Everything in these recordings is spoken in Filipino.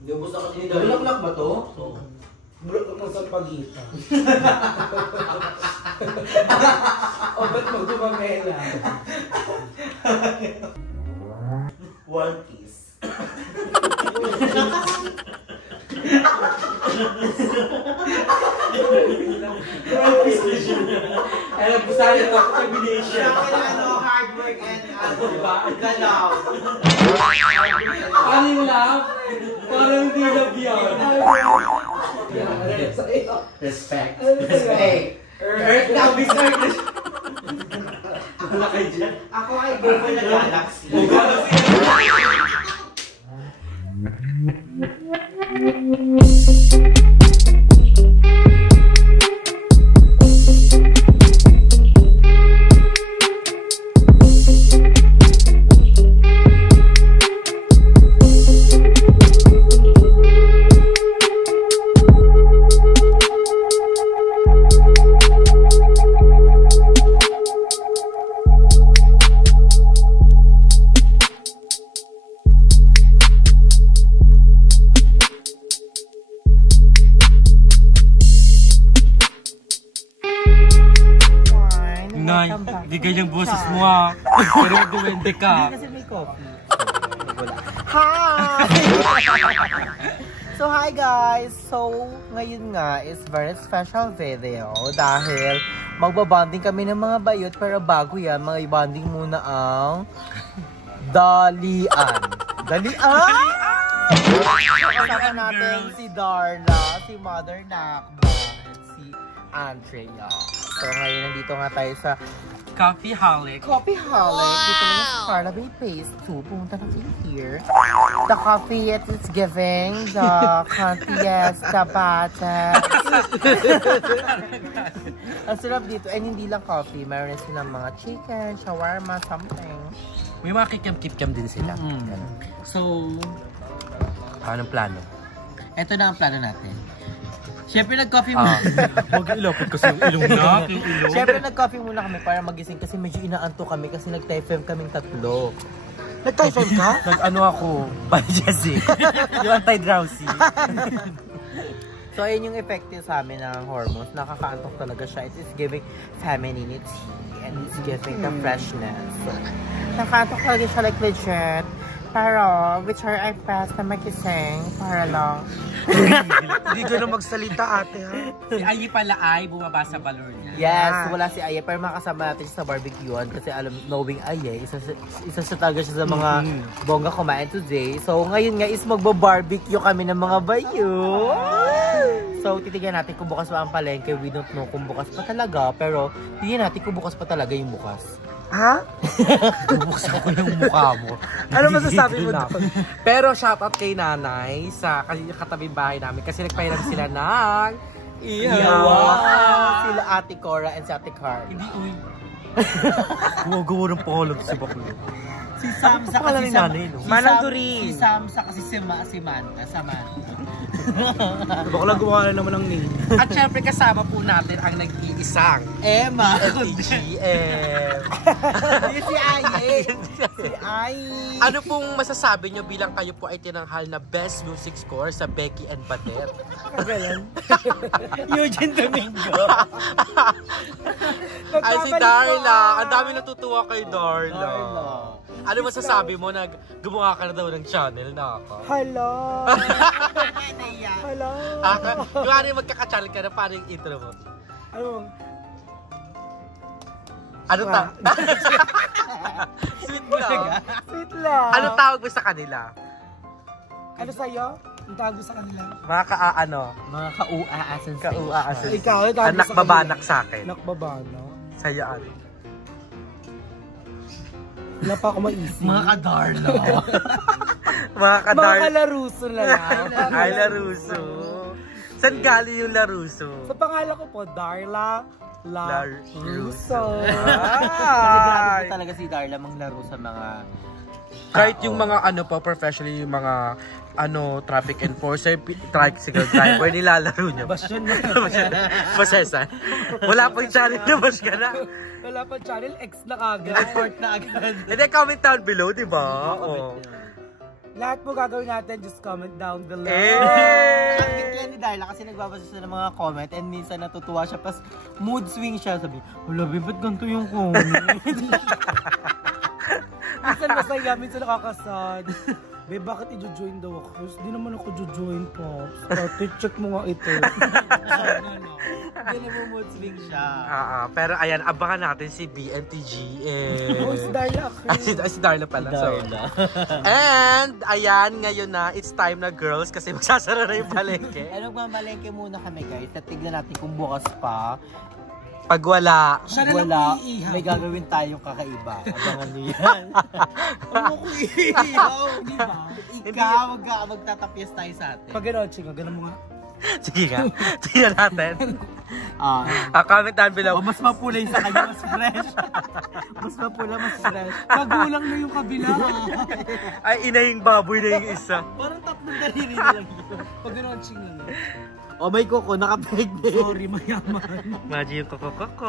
Lubos ako din daw. Bulaklak ba to? Oo. Bulaklak ng sampagita. O ba't magdumamela? One piece. Alam po sana ito ako combination. Hard work and galaw. Ano yung laugh? Parang hindi nabiyang. Respect. Respect. Earth now, Miss Earth. Wala kayo dyan. Ako ay go for the galaxy. Bigay yung boses mo ha. Pero duwende ka. Kasi may coffee. Hi! So hi guys! So ngayon nga is very special video dahil magbabanding kami ng mga bayot pero bago yan, mga bonding muna ang dalian. Dalian! Kasama natin si Darla, si Mother Nakba, and si Andrea. So ngayon nandito nga tayo sa Coffee Holic. Coffee Holic. Dito na sa Carla Bay Phase 2. Pumunta na tayo here. The coffee it is giving the contiest, the bata. Ang sarap dito. And hindi lang coffee. Mayroon silang mga chicken, shawarma, something. May mga kikiam-kikiam din sila. So, anong plano? ito na ang plano natin. Siyempre nag-coffee muna. Huwag ilapot kasi yung ilong na. Siyempre nag-coffee muna kami para magising kasi medyo inaanto kami kasi nag-TFM kaming tatlo. Nag-typhoon ka? Nag-ano ako? By Jessie. Yung anti-drowsy. So ayun yung effective sa amin ng hormones. Nakakaantok talaga siya. It is giving femininity and it's giving the freshness. So, nakakaantok talaga siya like legit. Pero, which are I press na magising para lang. Hindi ka na magsalita ate ha. Si Ayi pala ay bumaba sa balon niya. Yes, wala si Aye. Pero makasama natin siya sa barbecuean kasi alam, knowing Aye, isa siya talaga siya sa mga bongga kumain today. So ngayon nga is magba-barbecue kami ng mga bayo. So titignan natin kung bukas pa ang palengke. We don't know kung bukas pa talaga. Pero tignan natin kung bukas pa talaga yung bukas. Ha? Bubuksan ko yung mukha mo. Ano masasabi mo doon? Pero shoutout kay nanay sa katabi bahay namin kasi nagpahiram sila ng Ihawa! Sila Ate Cora and si Ate Car. Hindi, uy. Gawa ng pangalan si Baklo. Si Samsa kasi si Manang Duri. Si Samsa kasi si Samantha. Bakla gawa na naman ng name. At syempre kasama po natin ang nag-iisang Emma! FTGM. Si Aye! Si Aye! Ano pong masasabi nyo bilang kayo po ay tinanghal na best music score sa Becky and Pater? Eugene Domingo! Ay si Darla. Ang dami natutuwa kay Darla. Ano masasabi mo na gumawa ka na daw ng channel na ako? Hello! Hello! Kung ano yung magkaka-channel ka na paano yung intro mo? Ano ta? Sweet lang. Sweet lang! Ano tawag mo sa kanila? Ano sa'yo? Ang tawag mo sa kanila? Mga ka-ano? Mga ka-ua-asan sa'yo. Ka-ua-asan. Ikaw, anak babanak sa akin. Anak babanak? Sa'yo ano? Wala pa ako maisip. mga kadarla. Mga Mga Laruso na lang. Ay, Laruso. Saan galing yung Laruso? Sa pangalan ko po, Darla Laruso. Ay! Grabe talaga si Darla manglaro sa mga... Kahit yung mga ano po, professionally yung mga traffic enforcer, tricycle driver, nilalaro niya. Basyon na. Basesan. Wala pa yung channel na bas ka na. Wala pa channel, X na kagad. Report na agad. And then comment down below, di ba? Oh. Lahat po gagawin natin, just comment down below. Ang cute yan ni Darla kasi nagbabasa siya ng mga comment and minsan natutuwa siya pas mood swing siya. Sabi, wala, ba't ganito yung comment? Minsan masaya, minsan nakakasad. Babe, bakit i-join daw ako? Di naman ako jo-join, Pops. Check mo nga ito. Hindi naman mood swing siya. Pero ayan, abangan natin si BNTGN. Oh, si Darla. Si Darla pala. Darla. And, ayan, ngayon na, it's time na girls kasi magsasara na yung palengke. Ano, magmamalengke muna kami guys. At tignan natin kung bukas pa. Pag wala, May gagawin tayong kakaiba. Abangan niyo yan. Ano ko iihaw, di ba? Ikaw, magtatapyas tayo sa atin. Pag gano'n, Chika, gano'n mo nga. sige nga, tingnan natin. Comment down below. Mas mapulay sa kanya, mas fresh. Mas mapula, mas fresh. Pagulang na yung kabila. Ay, inahing baboy na yung isa. Parang tatlong daliri na lang yun. Pag gano'n, Chika. Oh, may kuko, naka-pregnant. Sorry, mayaman. Imagine yung koko.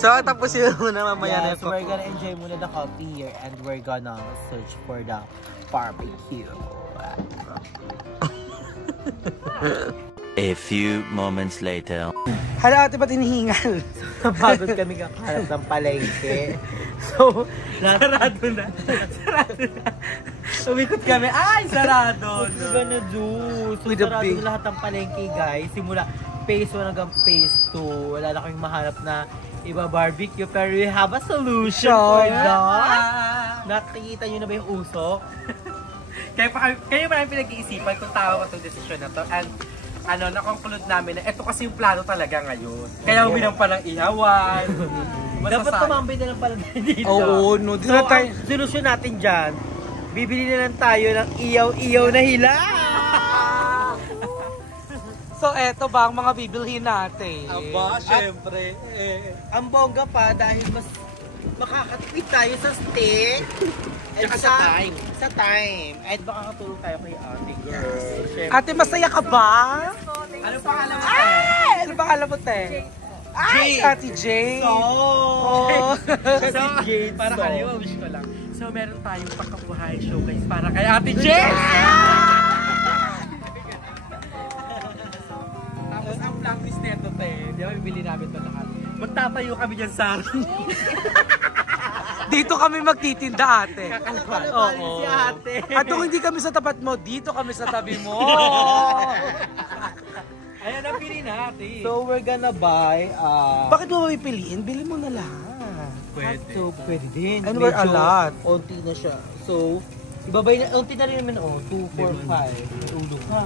So, tapos yun muna mamaya na yung So we're koko. gonna enjoy muna the coffee here and we're gonna search for the barbecue. A few moments later. Hala, ate, ba't hinihingal? Napagod kami kakaharap ng palengke. So, Sarado na. Umikot kami. Ay, sarado. what we're gonna do? So, With the sarado big- na lahat ng palengke, guys. Simula phase 1 hanggang phase 2. Wala na kaming mahanap na iba barbecue. Pero we have a solution for that. Nakikita nyo na ba yung usok? Kaya pa namin pinag-iisipan kung tama ko itong desisyon na to. And na-conclude namin na ito kasi yung plano talaga ngayon. Kaya uminang pa ng ihawan. Dapat tumambay na lang pala dito. Oo, no. So, ang solusyon natin dyan, bibili na lang tayo ng iyaw-iyaw na hila. So, eto ba ang mga bibilhin natin? syempre. Ang bongga pa dahil mas makakatipid tayo sa steak. And Tsaka sa time. Sa time. At makakatulong tayo kay ate girl. Syempre. Ate, masaya ka ba? Ano pangalan mo? Ay! Ano ba alam mo, te? Ay, Ate Jane! Oh! So, para kaliwa, wish ko lang. So, meron tayong pagkabuhay showcase para kay Ate Jess! Tapos, ang plot twist nito, te, di ba, bibili namin ito lahat. Magtatayo kami dyan sa Dito kami magtitinda, ate. Oo. Si ate. At kung hindi kami sa tapat mo, dito kami sa tabi mo. Ayan ang pili natin. So, we're gonna buy, Bakit mo pipiliin? Bili mo na lahat. Pwede. So, pwede din. And we're a Medyo lot. Onti na siya. So, ibabay na, onti na rin naman, 2, 4, 5. May ulo ka.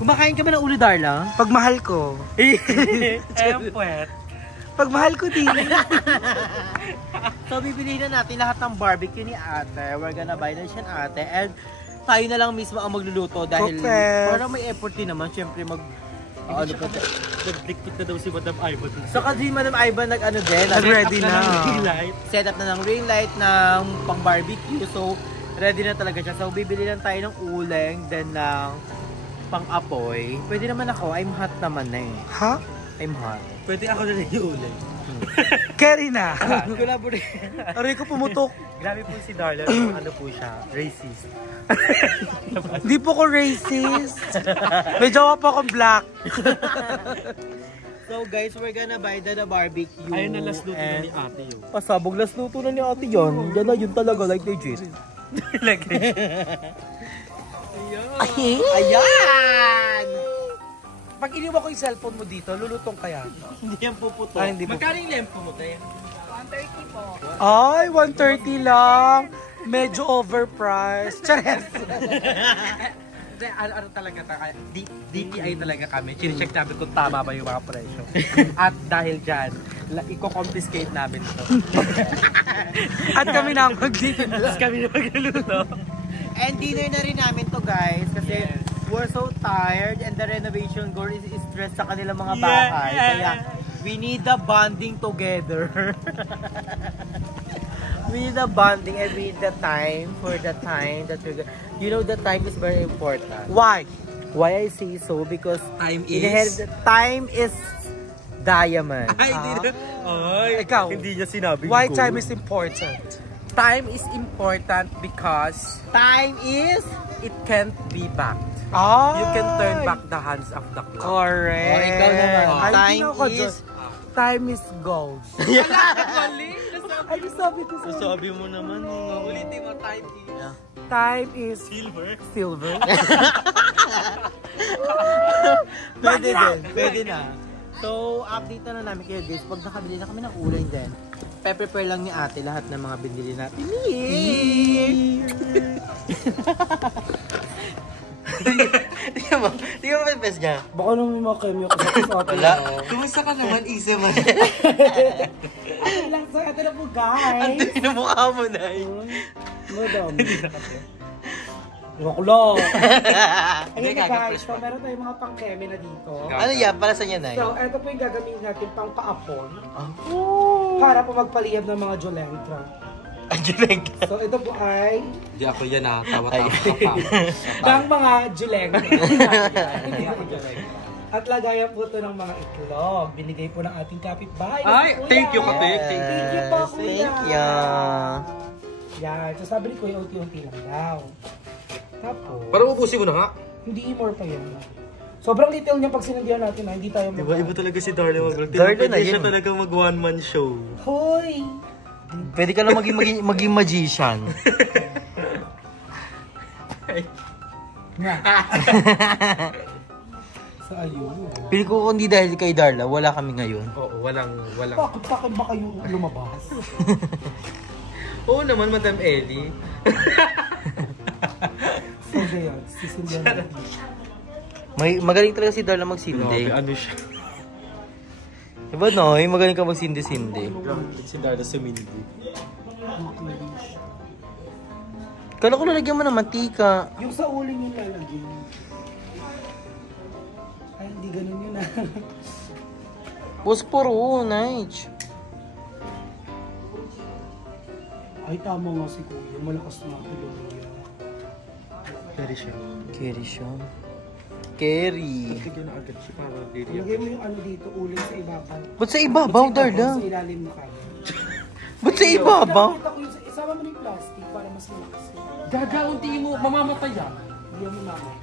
Kumakain ka ba ng ulo, Darla? Pag mahal ko. Empwet. Pag mahal ko din. So, bibili na natin lahat ng barbecue ni ate. We're gonna buy na siya ng ate. And tayo na lang mismo ang magluluto dahil Okay. parang may effort din naman. Siyempre, ano pa? Nag-dictate na daw si Madam Ivan. So, kasi Madam Ivan Nag-ready na. set up na ng ring light ng pang barbecue. So, ready na talaga siya. So, bibili lang tayo ng uling, then ng pang-apoy. Pwede naman ako. I'm hot naman na eh. Ha? I'm hot. Pwede ako na rin yung uling. Carry na. Collaborate. Aray ko pumutok. Grabe po si Darla, ano po siya, racist. Hindi po ko racist. May jowa po akong black. So guys, we're gonna buy the barbecue. Ayun na last luto na and ni ate yun. pasabog last luto na ni ate yan. Yan na yun talaga, like legit. Ayan! Pag iniwan ko yung cellphone mo dito, lulutong kaya. Hindi yan puputo. Ay, hindi po. Magkano yung lempo mo, tayo? Ay, 130 lang. Medyo overpriced. Chares. Hindi, ano talaga, DTI talaga kami. Chine-check namin kung tama ba yung mga presyo. At dahil dyan, i-confiscate namin ito. At kami na ang magtitinda. Tapos kami na magluluto. And dinner na rin namin to guys kasi we're so tired and the renovation girl is stressed sa kanilang mga bahay. Kaya we need the bonding together. We need the bonding and we need the time for the time that we're you know the time is very important. Why? Why I say so? Because Time time is diamond. Ay, hindi na. Ay, Ikaw. hindi niya sinabi Why ko. time is important? Time is important because Time is... it can't be backed. Oh! You can turn back the hands of the clock. Correct. Oh, ikaw naman. Ay, Time hindi ako is... Time is gold. Mali! Ay, sabi ko sa... Sabi mo naman eh. Ulitin mo, time is... Time is... Silver. Silver. Pwede din. Pwede na. So, update na namin kayo guys. Pag nakabili na kami ng ulay din, pe-prepare lang ni ate lahat ng mga binili natin. Di ba may best niya? Baka nung may mga cameo ko sa atin. Wala. Kumusta ka naman, Isa man? Ay, lang sa atin na po, guys. Ang dami na mukha mo na eh. Madam. Ako lang. Ayun na kagad guys, so meron tayong mga pang-keme na dito. Ano yan? Para sa niya na So, ito po yung gagamitin natin pang paapon. Oh. Para po magpaliyab ng mga Jolentra. Andiyan ka. So, ito po ay Di ako yan ah. Tawa-tawa ka pa. ng mga Jolentra. Hindi ako Jolentra. At lagayan po ito ng mga itlog. Binigay po ng ating kapitbahay. Ay, Kuya. thank you, Kapit. Thank you po, kuya. Thank you. Yan. So, sabi ni Kuya, unti-unti lang daw. Tapos, Parang ubusin mo na nga. hindi more pa yan. Sobrang little niya pag sinandihan natin na hindi tayo Iba talaga si Darla mag-vlog. Darla na Pwede siya yun. talaga mag one-man show. Hoy! Pwede ka lang maging magician. Nga. So, ayun. Pili ko kung di dahil kay Darla, wala kami ngayon. Oo, walang... Bakit ba kayo lumabas? Oo naman, Madam Ellie. So, yan. Sisindihan natin. Magaling talaga si Darla magsindi. Grabe, ano siya? Diba Noy? Magaling ka magsindi-sindi. Grabe, si Darla sumindi. Kala ko lalagyan mo ng mantika. Yung sa uling yung lalagyan. Ay, hindi ganun yun ah. Posporo, nice. Ay, tama nga si Kuya. Malakas na ako yun. Very siya. Carry siya. Carry. Tigyan na agad siya para dili. Ilagay mo yung ano dito, uling sa ibabaw. Ba't sa ibabaw, Darla? Sa ilalim mo kaya. Ba't sa ibabaw? Nakita ko yung isama mo na yung plastic para mas malakas. Gagaunti mo, mamamatay yan. Hindi mo naman.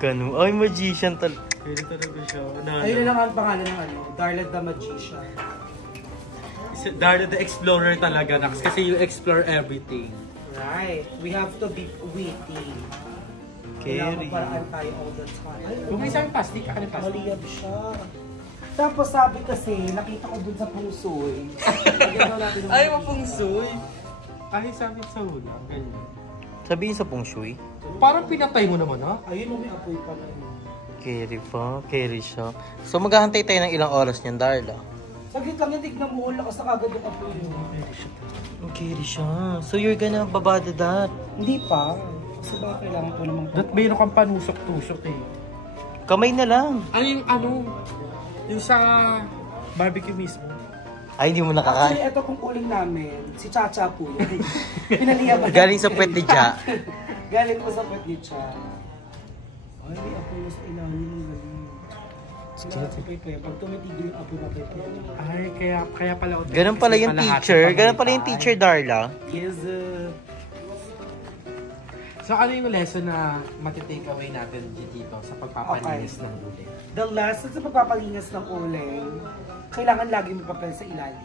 Kanu. Ay, magician talaga. Pwede talaga siya. Ayun na lang ang pangalan ng ano, Darla the Magician. Darla the Explorer talaga, Nax. Kasi you explore everything. Right. We have to be witty. Kailangan paraan tayo all the time. Ay, Kung may isang plastic, akin plastic. maliyab siya. Tapos sabi kasi, nakita ko dun sa pungsoy. Ay, mapungsoy. Ay, sabi sa ulang, ganyan. Sabihin sa pong shui. Parang pinatay mo naman, ha? Ayun, may apoy pa na yun. Carry pa. Carry siya. So, maghahantay tayo ng ilang oras niyan, Darla. Saglit lang yung tignan mo, lakas na kagad yung apoy yun. Carry siya. So, you're gonna babada that. Hindi pa. Kasi baka kailangan ko namang That mayroon kang panusok-tusok eh. Kamay na lang. Ano yung ano? Yung sa barbecue mismo. Ay, hindi mo Actually, nakakain. ito pong uling namin, si Chacha po yun. Pinaliyaban. Galing sa puwet ni Cha. Galing po sa puwet ni Cha. Ay, may apoy na sa ilalim ng galing. Pag tumitigil yung apoy na pwede. Ay, kaya pala... Ganun pala yung teacher. Ganun pala yung teacher, Darla. Yes, So ano yung lesson na matitake away natin dito sa pagpapalinis ng ulit? the lesson sa pagpapalinis ng uling, kailangan lagi may papel sa ilalim.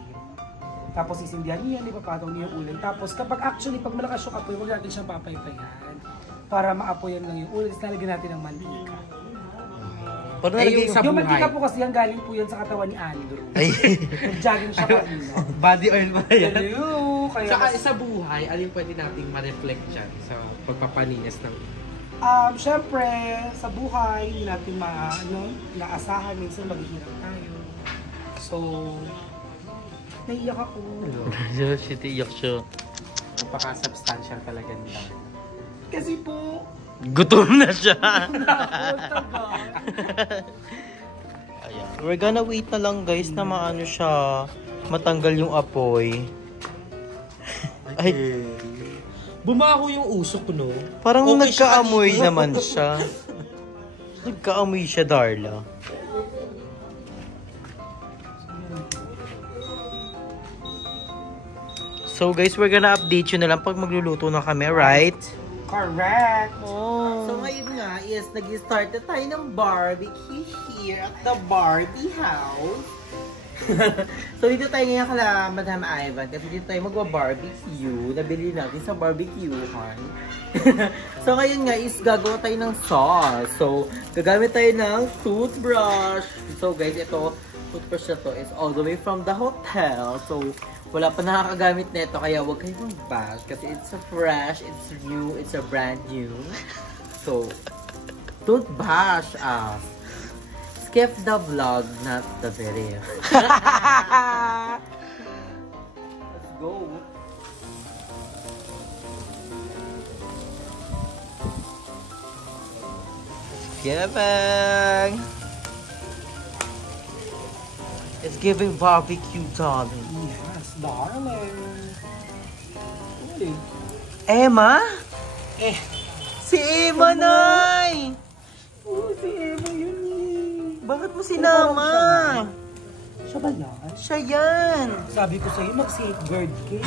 Tapos isindihan niya, ipapatong niya yung uling. Tapos kapag actually, pag malakas yung apoy, huwag natin siyang papaypayan. Para maapoyan lang yung uling. Tapos nalagyan natin ng mantika. Paano Eh, nalagay yung sa Yung buhay. mantika po kasi yan, galing po yan sa katawan ni Andrew. Ay. Nag-jogging siya kanina. Body oil ba yan? Hello! Kaya Saka mas- sa buhay, ano yung pwede nating ma-reflect dyan sa pagpapalinis ng Siyempre, sa buhay, hindi natin naasahan, minsan maghihirap tayo. So, naiyak ako. Shit, iyak siya. napaka-substantial talaga nila. Kasi po, Gutom na siya. Ayan. We're gonna wait na lang guys na maano siya, matanggal yung apoy. Ay, Bumaho yung usok, no? parang Okay siya nagkaamoy kanina. naman siya. Nagkaamoy siya, Darla. So So guys, we're gonna update you na lang pag magluluto na kami, right? Correct. Oh. So ngayon nga is nag-start na tayo ng barbecue here at the Barbie house. So dito tayo ngayon kala Madam Ivan kasi dito tayo magwa-barbecue. Nabili natin sa barbecuehan. So ngayon nga is gagawa tayo ng sauce. So gagamit tayo ng toothbrush. So guys, ito toothbrush na to is all the way from the hotel. So wala pa nakakagamit nito kaya huwag kayong mag-bash kasi it's a fresh, it's new, it's a brand new. So, toothbrush skip the vlog, not the video. Let's go. It's giving barbecue, darling. Yes, darling. Uy. Emma? Si Emma, Nay! Oh, si Emma yun eh. Bakit mo sinama? Siya ba yan? Siya yan! Sabi ko sa'yo, mag-safeguard ka.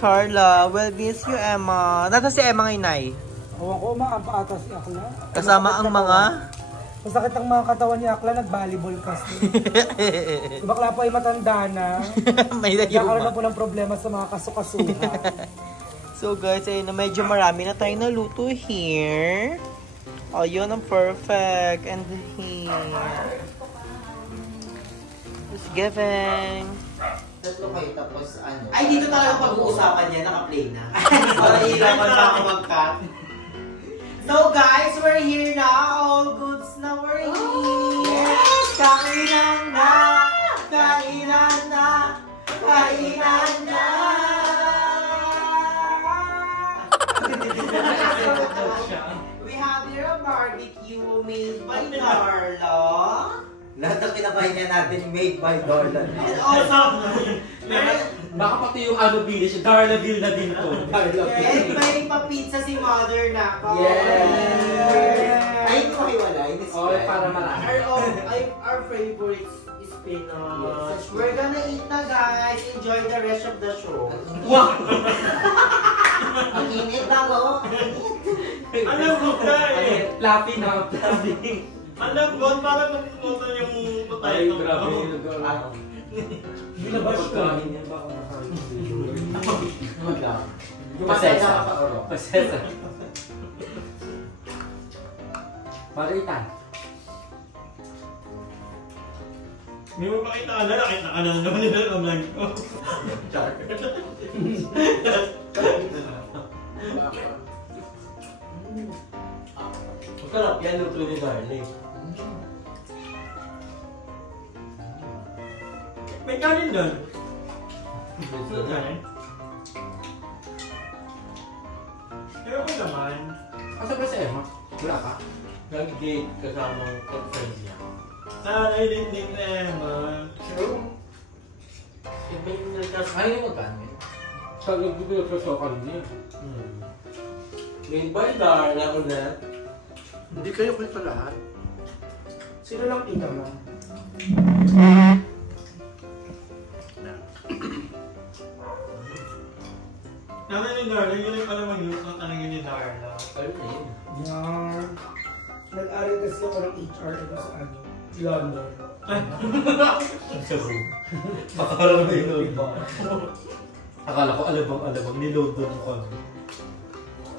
Charla, well, miss you, Emma. Nata si Emma ngayon, Nay? O ako, maampa ata si Akla. Kasama ang mga... Masakit ang mga katawan ni Akla, nag-volleyball kasi. Si bakla po ay matanda na. May Nagkakaroon na layuma. po ng problema sa mga kasukasuhan. So guys, ayun na medyo marami na tayong naluto here. Oh, yun ang perfect. And here. It's giving. Tatlo kayo tapos ano? Ay, dito talaga pag-uusapan niya, naka-play na. Para ilaman pa ako mag-cut. So guys, we're here na. All goods na we're here. Yes! Kainan na! Kainan na! Kainan na! We have here a barbecue made by Darla. Lahat ng kinapahinga natin made by Dorlan. And also, Baka pati yung ano bill siya, Darla bill na din to. and may pa-pizza si Mother na. Yes! Ay, makiwalay. Oh, para marami. Our favorite is spinach. Yes. We're gonna eat na, guys. Enjoy the rest of the show. Wow! Ang init na ko. Alam ko ka eh. Fluffy na, fluffy. Alam ko, parang napupunta yung putay Ay, ko. grabe. Binabash ko. Pasesa. Pasesa. Palitan. Hindi mo pakita ka na, nakita ka na naman nila ang vlog ko. Masarap yan, luto ni Darling. May kanin doon. Kanin? Ewan ko naman. Asa ba si Emma? Wala ka? Nag-date kasama ng friends niya. Nailindig na Emma. Iba yung nagkas... Ay, yung magkano yun? Sa nagbibigay ko sa kanina. Made by Darla ulit. Hindi kayo kwento lahat. Sino lang tita mo? Nanay ni Darla, yun yung pala mag-use ng tanongin ni Darla. Ayun na yun. Yan. Nag-aral kasi ako ng HR ito sa ano, London. Sa room. Akala mo yung iba. Akala ko alabang niload doon ko.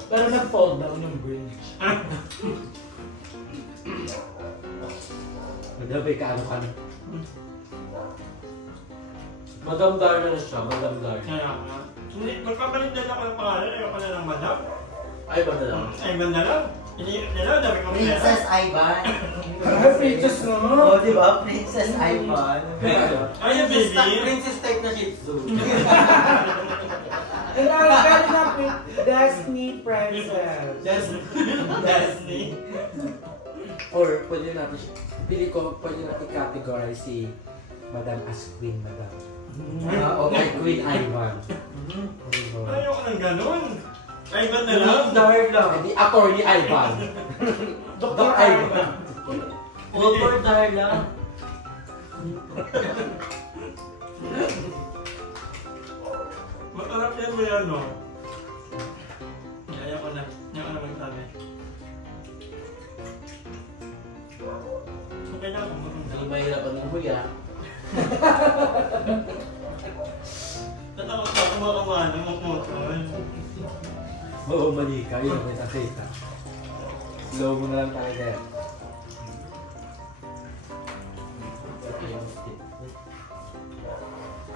Pero nag-fall down yung bridge. Madabay ka ano. Madam Darla na siya, Madam Darla. Kaya nga. Hindi, magpapalit na ako ng pangalan. Ayoko na ng madam. Ay, ba na lang? Ay, ba na lang? Hindi na lang, dami kong Princess Ivan. Ay, Princess no? Oo, di ba? Princess Ivan. Ay, yung baby. Princess type na Shih Tzu. Nag-aral na Destiny Princess. Disney. Or pwede natin, pili ko, pwede natin categorize si Madam as Queen, Madam. Okay, Queen Ivan. Ayoko ng ganun. Ivan na lang. Darla. Hindi, Attorney Ivan. Dr. Ivan. Over Darla. Masarap yan mo yan, no? Ayaw ko na. Ayaw ko na magsabi. Okay na ako. Hindi mahirapan mo kuya. Tatakot ako makakuha ng motor. Oo, mali ka. Yun, may sakita. Slow mo na lang tayo there.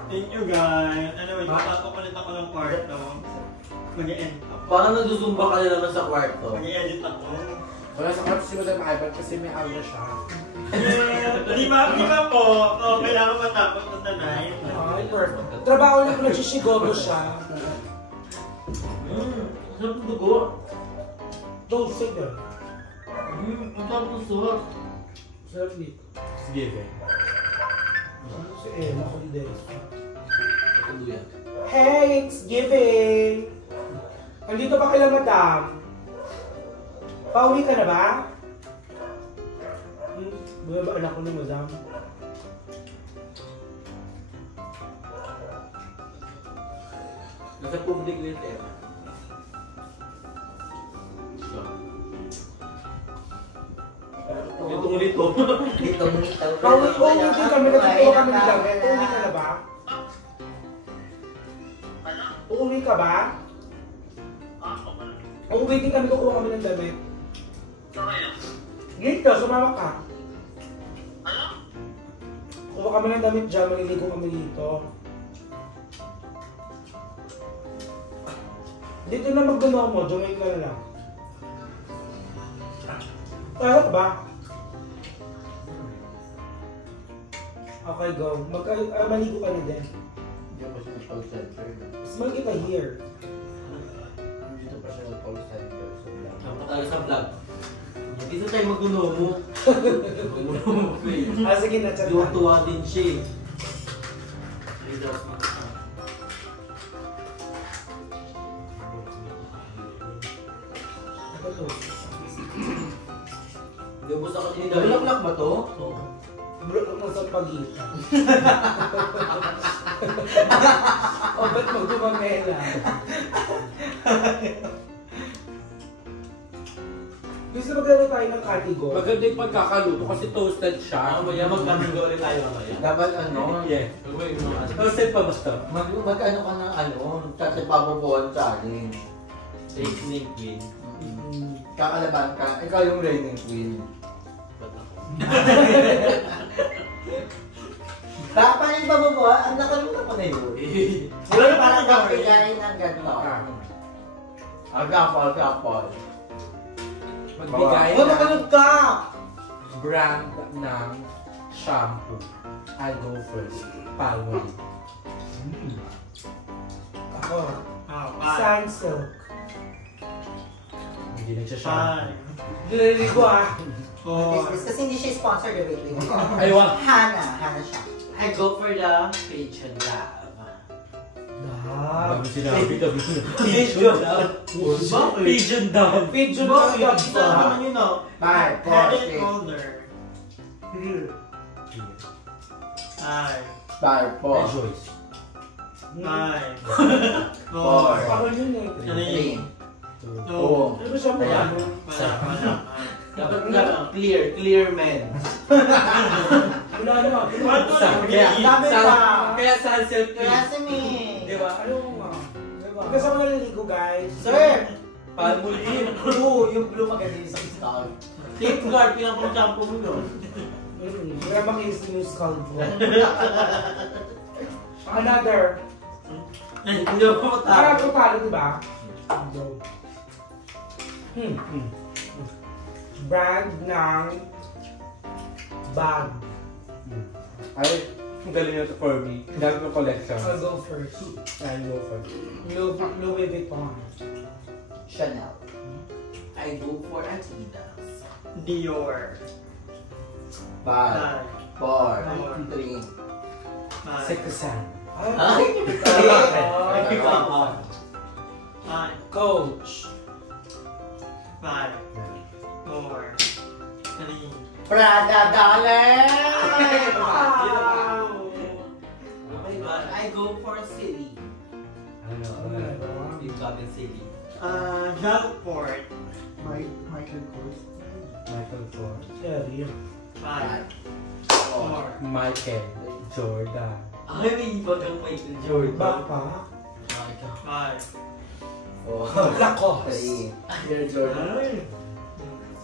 Thank you guys. Anyway, papapakulit ako ng kwarto. Mag-e-edit ako. Parang nagsusumba ka na naman sa kwarto. Mag-e-edit ako. Wala sa kwarto si Madam Ivan kasi may aura siya. Di ba po? Oh, kailangan matapos na tonight. Ay, perfect. Trabaho na kung nagsishigogo siya. Sarap ng dugo. Dulce na. Ang sarap ng sauce. Sarap dito. Sige, okay. Si Emma ko din. Ang duyan. Hey, it's giving! Andito ba kayo, madam? Pauwi ka na ba? Ba anak ko ni madam? Nasa public din, Emma. Litong lito. Litong lito. Pauwi din kami, nagtutuwa kami ni David. Pauwi ka na ba? Uuwi ka ba? Uuwi din kami, kukuha kami ng damit. Dito, sumama ka. Kukuha kami ng damit dyan, maliligo kami dito. Dito na magduno mo, join ka na lang. Kaya ba? Okay, go. Maligo ka na din. Hindi pa siya nag-call center. Smile kita here. Dito pa siya nag-call center. Dapat tayo sa vlog. Dito tayo magdunomo. Magdunomo, please. Sige na, chat. Tuwa din siya. Ito to. Hindi ubos ako din dahil. Bulaklak ba to? Oo. Bulok mo sa pagitan. O, ba't magdumamela? Gusto maglaro tayo ng category. Maganda yung pagkakaluto kasi toasted siya. Ako ba mag-category tayo mamaya? Dapat ano? Yeah. Toasted pa ba ito? Mag-ano ka ng ano? Kasi papabuhan challenge. Reigning Queen. Kakalaban ka. Ikaw yung Reigning Queen. Dapat yung papabuhan? Ang nakalunta ko na yun. Wala na parang kapigayin ng gano'n. Agapal. Magbigay Wala ng nakalunta ka! brand ng shampoo. I go first. Palmolive. Ako. Sunsilk. Hindi na siya shampoo. Nililigo ah. Kasi hindi siya sponsor the wait. Aywa. Hana siya. I go for the Pigeon Love. Dab. Bago sinabi kami. Pigeon Love? Pigeon dove. Pigeon Bakit? dab Gusto naman yun, no? Bye, Head and shoulder. Bye, pause. Rejoice. 5, 4, Ako yun eh. 3, 2, Ano ba siya mo Ayan. ano? wala. Dapat clear men. Wala naman. Kaya sunsilk Kaya si me. Di ba? Ano nga? Diba? Kasi ako naliligo guys. Sir! Palmolive. Blue, yung blue maganda yung sa style. Safeguard, pinapang-shampoo mo doon. Kaya makinis yung skull ko. Another. Hindi ako Ah, matalo. ito talo diba? Go. Brand ng bag. Ay, ang galing nyo ito for me. Ang dami ko collection. I'll go first. I'll go first. Louis Vuitton. Chanel. I go for Adidas. Dior. 5, 4, 3. 5, Sekusan. Ay! Ay! Coach. 5, 4, 3. Prada darling! Wow! Oh my God, I go for City. Ano? Gavin City. Jackport. Michael Kors. Michael Kors. Cherry. 5. 4. Michael Jordan. Ay, may iba kang Michael Jordan. Backpack. 5. Lacoste. Air Jordan.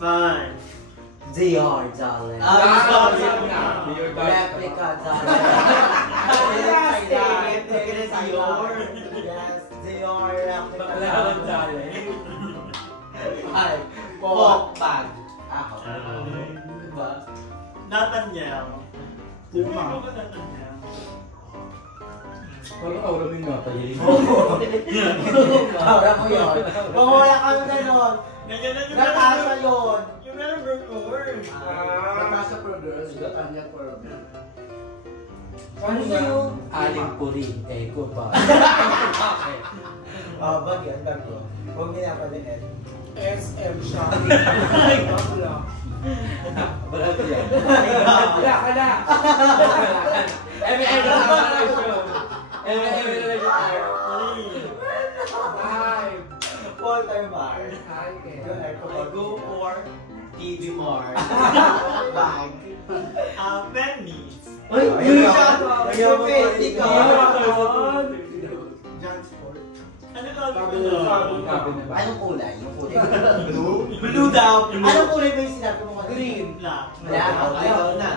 5. JR, darling. Sorry na. Replica, darling. Dior. Yes, JR, replica. Baklawan dali. Ay, pop bag. Ako. Diba? Nathaniel. Sabi ko ba Nathaniel? Parang aura mo yung napayiling. Aura mo yun. Kung wala kang ganon, Ganyan na Natasha yun. Yung number 4. Natasha Brothers, Gatanya Forever. Ano yun? Aling Puring, Eko ba? Bagyan, bagyan. Huwag niya pa din. SM siya. Wala. Wala ko yan. Wala ka na. M.M. na show. M.M. na tayo. 5. Paul Tarmar. I go for TV Mart. Bag. Pennies. Uy, Yun siya. siya. Yung pwede ka. Jansport. Ano tawag ko? Anong kulay? Yung kulay. Blue daw. Anong kulay ba yung sinabi mo? Green. Black. Wala. Ayaw na.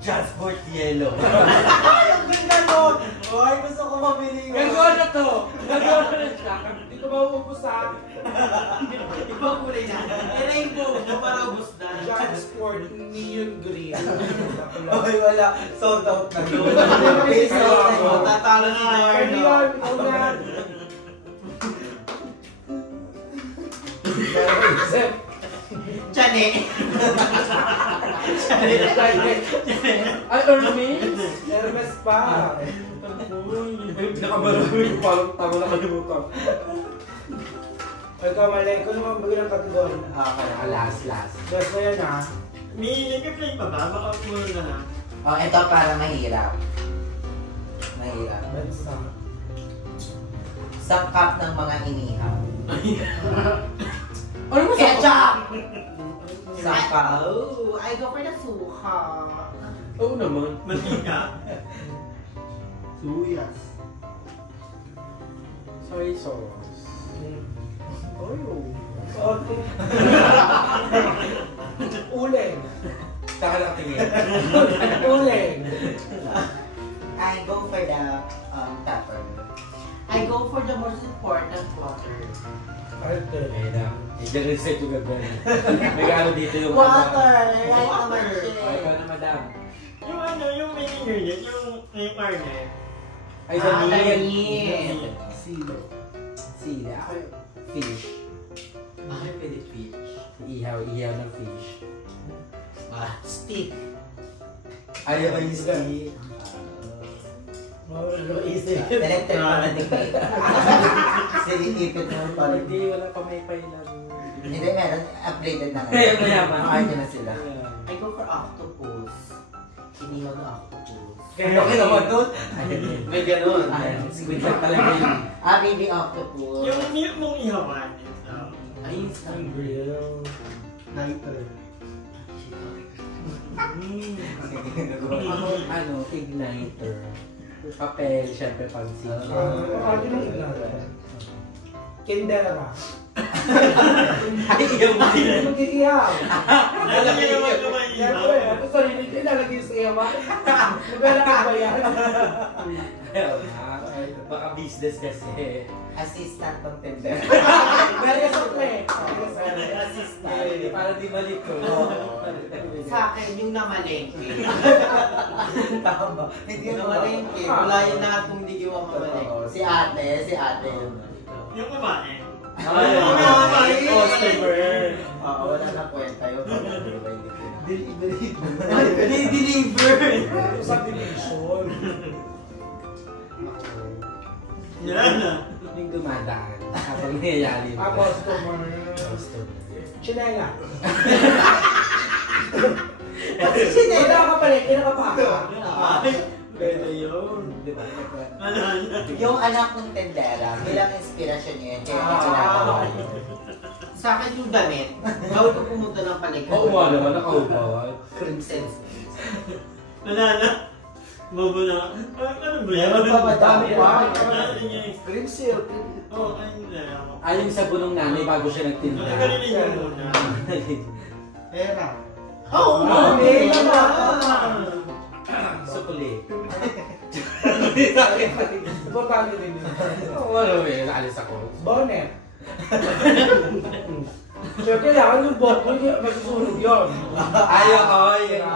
Jansport Yellow. Ang ganda nun! Uy, gusto ko mabili yun. Gagawa na to. Gagawa na siya. Hindi ko mauubos ha. Ibang kulay na. Rainbow. Parabos na. Jansport neon green. Uy, wala. Sold out na yun. Tatalo si Pwede Darno. yun. Ikaw na. Chane. Ay, Hermes? Hermes pa. Nakamarami ko parang tama na kalimutan. Ikaw, Malay, kung naman bagay ng kategorya. Last. Best mo yan ha. May nag-play pa ba? Baka muna na. Oh, ito para mahirap. Mahirap. Bansa. Sangkap ng mga inihaw. Ano mo sa... Ketchup! Sangkap. Oh, I go for the suka. Oo naman. Mantika. Suyas. Soy sauce. Uling. Saka nakatingin. Uling. I go for the pepper. I go for the most important water. Arte. Ayun na. Diyan rin sa ito gagawin. May ano dito yung... Water! Right Water! naman Ay, ikaw na madam. Yung ano, yung may ingredient, yung karne. Ay, Danit. Silo. Sila. Fish. Bakit pwede fish? Ihaw ng fish. Stick. Ayaw ba yung stick? Electric pa na din. Sinitipid mo pa rin. Hindi, wala pa may pailan. Hindi, meron. Upgraded na Eh, mayaman. Makarte na sila. I go for octopus. Inihaw na octopus. Kaya okay naman doon. May ganun. Squid lang talaga yun. Baby octopus. Yung niyot mong ihawan. Ay, instant. Grill. Lighter. Ako, igniter. Papel, syempre pansin. Ano yung ignorant? Kindera ba? Ay, iyaw mo din. Mag-iihaw. Ano yung naman kumain? Siyempre, ako sarili ko ilalagay sa iyo. Magkala ka ba yan? Baka business kasi. Assistant ng tender. Very sukle. Para di balik ko. Sa akin, yung namalengke. Tama. Hindi Yung mo namalengke. Wala yun lahat kung hindi gawa mamalengke. Si ate. Yung kumain. Ay, customer. Oo, wala na kwenta yun. Deliver! Subdivision. Yan na. Yung dumadaan. Habang niyayali mo. Customer. Chinela. Pati sinela. Wala ka pala, kinakapaka. Pwede yun. Di ba? Yung anak ng tendera, bilang inspirasyon niya yun. Kaya ginagawa ko. Sa akin yung damit. Bawal ko pumunta ng paligid. Oo nga naman, nakaubawan. Crimson. Banana. Bobo na. Ano ba yan? Meron pa madami pa. Ano niya eh? Cream silk. Oo, ayun na. Ayun sa bunong nanay bago siya nagtinda. Nagkalinin niya muna. Pera. Oo, Mami, naman. Sukuli. Importante din yun. Wala eh, naalis ako. Bonnet. Siyempre, kailangan yung bot mo, magsusunog yun. Ayaw ko, yun.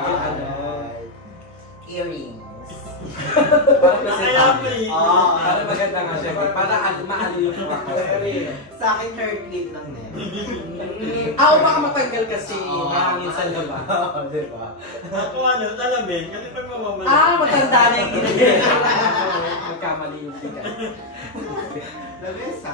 Earrings. Para Kaya presentable. pa eh. Para maganda nga siya. Para maalo yung mukha ko. Sa akin, hair clip lang na yan. Ako baka matanggal kasi mahangin sa labas. Di ba? Ako ano, talamin. Kasi pag mamamali. Matanda na yung ginagawa. Magkamali yung bigat. Nabesa.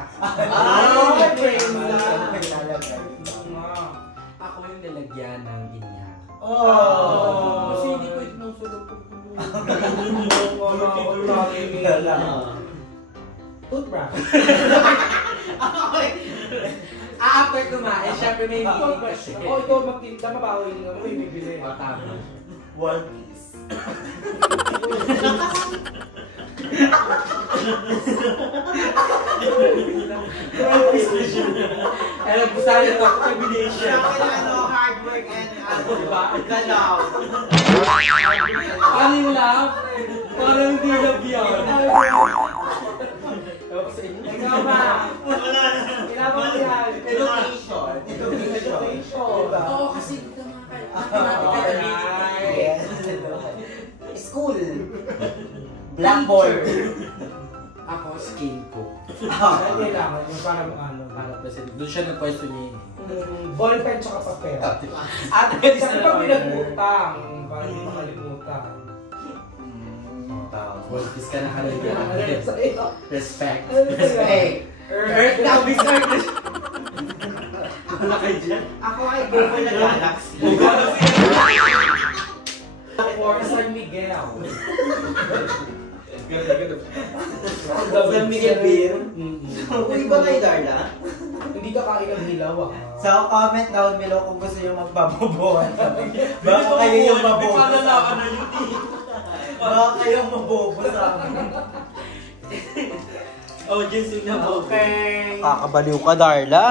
Ako yung nilagyan ng inya. Oh. Kasi hindi ko ito nang sulog ko. Toothbrush. After kumain, syempre may meeting Toothbrush. kasi. Oh, ito magtinda, mabaho yung ano, yung bibili. Tama. One piece. Alam ko sana ito ako combination. Sa akin, ano, hard work and Diba? galaw. Ano yung laugh? Parang hindi love yan. Ewan ko sa inyo. Ikaw ba? Wala na. Kailangan mo yan. Education. Education. Oo, kasi dito mga Yes. School. Blackboard. Ako, skin ko. Kailangan yung parang ano. Para present. Doon siya nagpwesto niya yun. Ballpen tsaka papel. Ate, pwede Kasi sa pag pinagutang, parang hindi makalimutan. Voltis ka na kalagyan. Ano sa'yo? Respect. Respect. Earth now, Miss Earth. Wala kayo dyan? Ako ay go for the galaxy. For San Miguel. San Miguel Beer. Uy ba kayo, Darla? Hindi ka kain ng hilaw ah. So, comment down below kung gusto nyo magbabobohan kami. Baka kayo yung mabobo sa amin. Baka kayo yung mabobo sa amin. Oh, Jess, yun na. Kakabaliw ka, Darla.